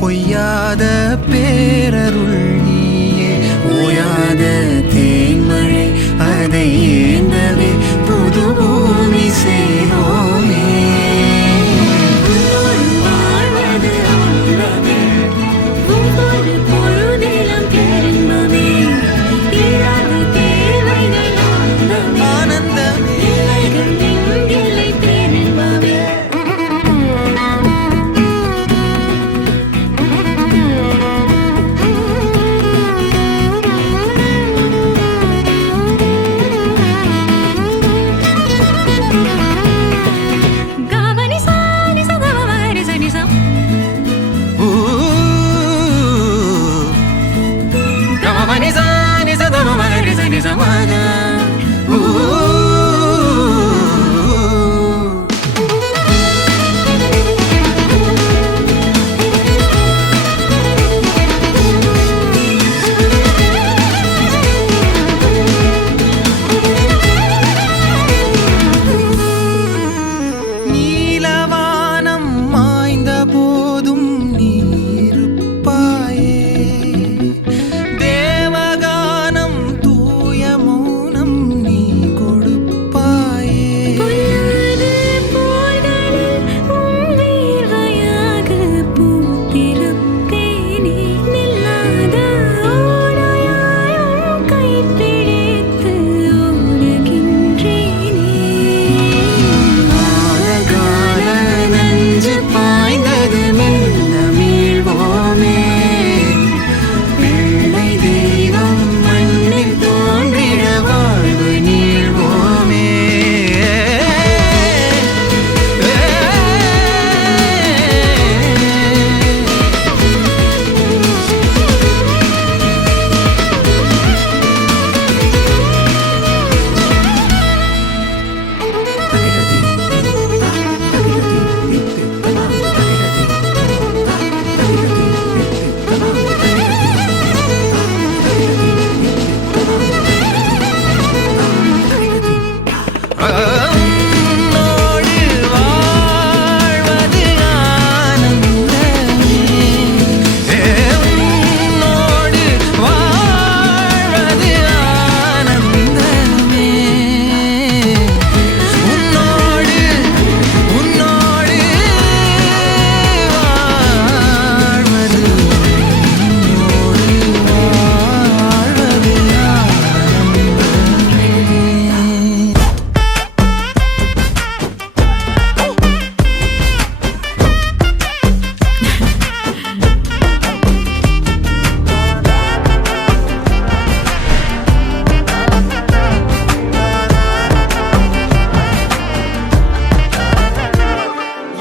பொய்யாத பேரருள் நீயே ஓயாத தேன்மழை அதை ஏந்தவே புது பூமி சேரோமே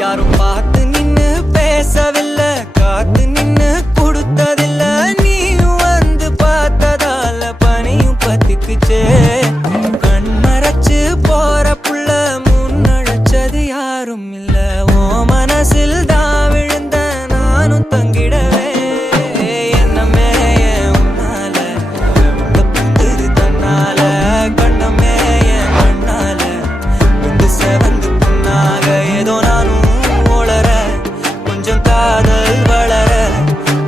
யாரும் பார்த்து நின்னு பேசவில்லை, காத்து நின்னு கொடுத்ததில்ல. நீ வந்து பார்த்ததால பனியும் பத்திக்குச்சே. கண் மறைச்சு போற புள்ள முன்னழைச்சது யாரும் இல்ல. ஓ மனசில் தான் விழுந்த நானும் தங்கிடவே. என்னமே உன்னால புத்துது தன்னால, கண்ணமே என் கண்ணால வந்து செவந்து புண்ணாக. ஏதோ நானும் கொஞ்சம் காதல் வளர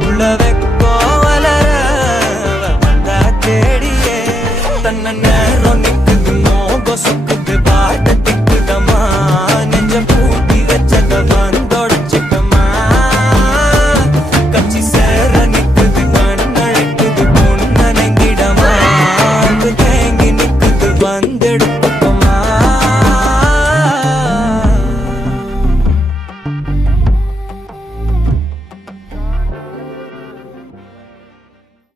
உள்ள வெக்கம் வளர வந்தா தேடியே. தன்ன நேரம் நிக்குது மோக சொக்க